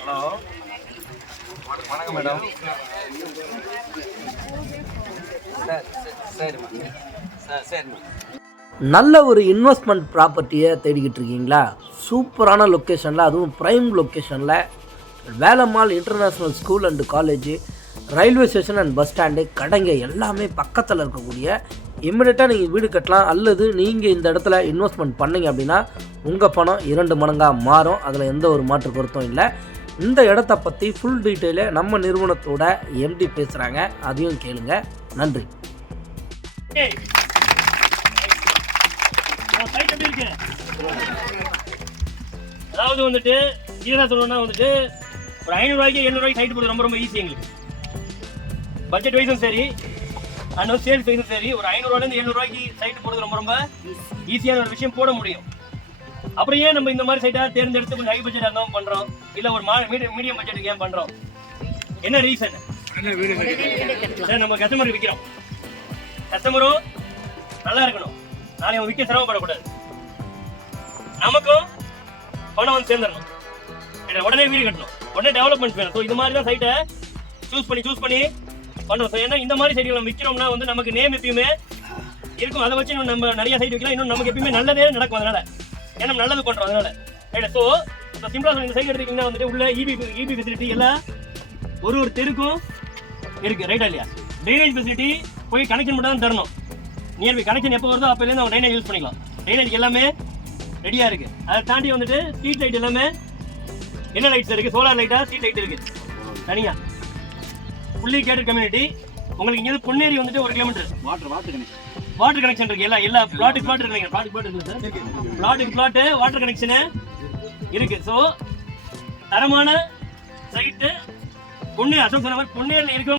Hello வணக்கம் madam. சரிம்மா. நல்ல ஒரு இன்வெஸ்ட்மெண்ட் ப்ராப்பர்ட்டியை தேடிக்கிட்டு இருக்கீங்களா? சூப்பரான லொக்கேஷனில், அதுவும் ப்ரைம் லொக்கேஷனில் Velammal international school and college, railway station and bus stand, கடைங்க எல்லாமே பக்கத்தில் இருக்கக்கூடிய இம்மிடியட்டாக நீங்கள் வீடு கட்டலாம். அல்லது நீங்கள் இந்த இடத்துல இன்வெஸ்ட்மெண்ட் பண்ணிங்க அப்படின்னா உங்கள் பணம் 2 மடங்காக மாறும். அதில் எந்த ஒரு மாற்று கருத்தும் இல்லை. இந்த இடத்த பற்றி ஃபுல் டீட்டெயிலை நம்ம நிறுவனத்தோட எம்டி பேசுகிறாங்க, அதையும் கேளுங்க. நன்றி. அதாவது வந்துட்டு சீரியஸா சொல்லணும்னா வந்துட்டு ஒரு 500 ரூபாய்க்கு 700 ரூபாய்க்கு சைட் போடுறது ரொம்ப ரொம்ப ஈஸி. எங்களுக்கு பட்ஜெட் வைஸும் சரி அண்ட் சேல்ஸ் வைஸும் சரி, ஒரு 500 ரூபாயிலேருந்து 700 ரூபாய்க்கு சைட் போடுறது ரொம்ப ரொம்ப ஈஸியான ஒரு விஷயம், போட முடியும். அப்புறம் ஏன் நம்ம இந்த மாதிரி சைட்டாக தேர்ந்தெடுத்து கொஞ்சம் ஹை பட்ஜெட் இருந்தாலும் பண்ணுறோம், இல்லை ஒரு மீடியம் பட்ஜெட்டுக்கு ஏன் பண்ணுறோம்? என்ன ரீசன்? நம்ம கஸ்டமருக்கு விற்கிறோம், கஸ்டமரும் நல்லா இருக்கணும், நாளைக்கு அவன் விற்க சிரமப்படக்கூடாது, நமக்கும் பணம் வந்து சேர்ந்துடணும், உடனே வீடு கட்டணும், உடனே டெவலப்மெண்ட் வேணும். ஸோ இது மாதிரி தான் சைட்டை சூஸ் பண்ணி பண்ணுறோம். ஸோ ஏன்னா இந்த மாதிரி சைட்டுகள் நம்ம விற்கிறோம்னா வந்து நமக்கு நேம் எப்பயுமே இருக்கும். அதை வச்சு இன்னும் நம்ம நிறைய சைட் வைக்கலாம், இன்னும் நமக்கு எப்பயுமே நல்லதே நடக்கும். அதனால ஏன்னா நல்லது பண்ணுறோம் அதனால. ரைட். ஸோ இப்போ சிம்பிளாக இந்த சைட் எடுத்தீங்கன்னா வந்துட்டு உள்ள இபி ஃபெசிலிட்டி எல்லாம் ஒரு தெருக்கும் இருக்கு. ரைட்டா இல்லையா? ட்ரைனேஜ் ஃபெசிலிட்டி போய் கனெக்ஷன் மட்டும் தான் தரணும். நியர்பை கனெக்ஷன் எப்போ வருதோ அப்போலேருந்து அவங்க ட்ரைனேஜ் யூஸ் பண்ணிக்கலாம். ட்ரைனேஜ் எல்லாமே ரெடியாக இருக்குது. அதை தாண்டி வந்துட்டு ஸ்ட்ரீட் லைட் எல்லாமே என்ன லைட்ஸ் இருக்குது, சோலார் லைட்டாக ஸ்ட்ரீட் லைட் இருக்குது தனியாக. Fully gated community. உங்களுக்கு இங்கே பொன்னேரி வந்துட்டு 1 கிலோமீட்டர் வாட்டர் கனெக்ஷன் இருக்கு. எல்லா பிளாட்டுக்கு வாட்டர் கனெக்ஷனு இருக்கு. ஸோ தரமான சைட்டு பொன்னேரி, அசோக் சொன்ன மாதிரி பொன்னேரியில் இருக்க